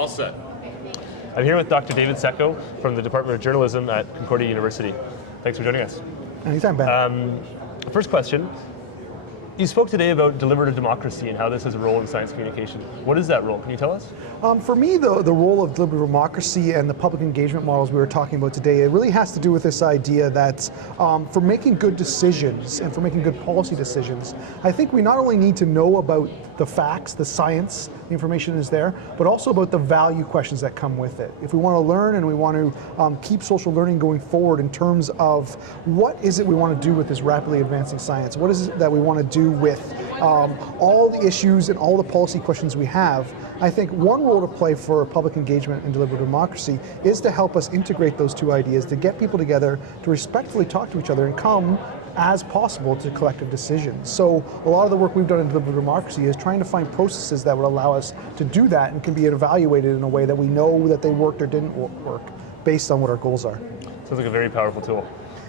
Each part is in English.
All set. I'm here with Dr. David Secko from the Department of Journalism at Concordia University. Thanks for joining us. Anytime, Ben. First question. You spoke today about deliberative democracy and how this has a role in science communication. What is that role? Can you tell us? For me, the role of deliberative democracy and the public engagement models we were talking about today, it really has to do with this idea that for making good decisions and for making good policy decisions, I think we not only need to know about the facts, the science, the information is there, but also about the value questions that come with it. If we want to learn and we want to keep social learning going forward in terms of what is it we want to do with this rapidly advancing science, what is it that we want to do with all the issues and all the policy questions we have, I think one role to play for public engagement and deliberative democracy is to help us integrate those two ideas, to get people together, to respectfully talk to each other and come as possible to collective decisions. So a lot of the work we've done in deliberative democracy is trying to find processes that would allow us to do that and can be evaluated in a way that we know that they worked or didn't work based on what our goals are. Sounds like a very powerful tool.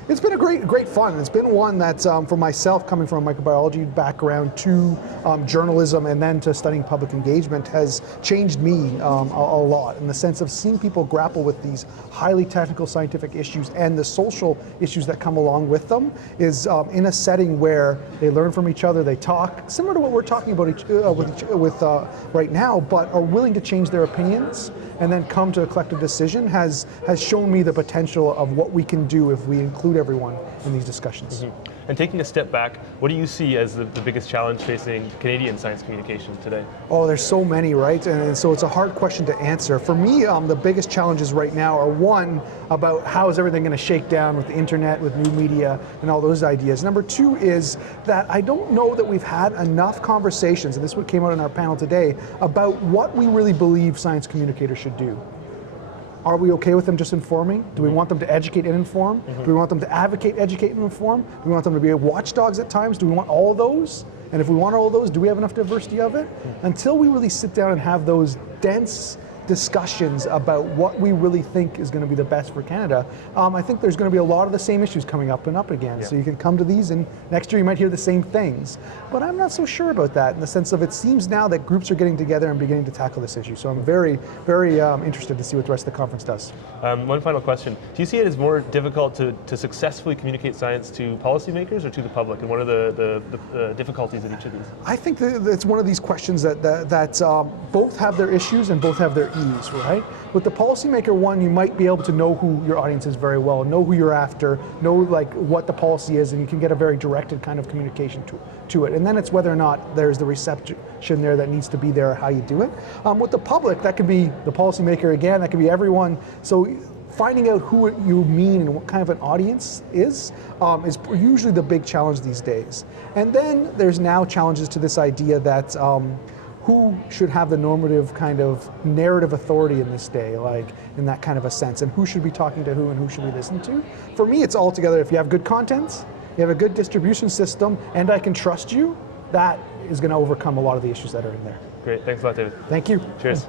It's been a great fun. It's been one that, for myself, coming from a microbiology background to journalism and then to studying public engagement, has changed me a lot in the sense of seeing people grapple with these highly technical scientific issues and the social issues that come along with them is in a setting where they learn from each other, they talk, similar to what we're talking about right now, but are willing to change their opinions and then come to a collective decision has shown me the potential of what we can do if we include everyone in these discussions. Mm-hmm. And taking a step back, what do you see as the biggest challenge facing Canadian science communication today? Oh, there's so many, right? And so it's a hard question to answer. For me, the biggest challenges right now are one, about how is everything going to shake down with the internet, with new media, and all those ideas. Number two is that I don't know that we've had enough conversations, and this is what came out in our panel today, about what we really believe science communicators should do. Are we okay with them just informing? Do we want them to educate and inform? Do we want them to advocate, educate, and inform? Do we want them to be watchdogs at times? Do we want all of those? And if we want all of those, do we have enough diversity of it? Until we really sit down and have those dense discussions about what we really think is going to be the best for Canada, I think there's going to be a lot of the same issues coming up and up again. Yeah. So you can come to these and next year you might hear the same things. But I'm not so sure about that in the sense of it seems now that groups are getting together and beginning to tackle this issue. So I'm very, very interested to see what the rest of the conference does. One final question. Do you see it as more difficult to successfully communicate science to policymakers or to the public? And what are the difficulties of each of these? I think that it's one of these questions that both have their issues and both have their ease, right? With the policymaker one, you might be able to know who your audience is very well, know who you're after, know like what the policy is, and you can get a very directed kind of communication to it. And then it's whether or not there's the reception there that needs to be there, how you do it. With the public, that could be the policymaker again, that could be everyone. So finding out who you mean and what kind of an audience is usually the big challenge these days. And then there's now challenges to this idea that who should have the normative kind of narrative authority in this day, like in that kind of a sense, and who should be talking to who and who should we listen to? For me, it's all together. If you have good content, you have a good distribution system, and I can trust you, that is going to overcome a lot of the issues that are in there. Great, thanks a lot, David. Thank you. Cheers.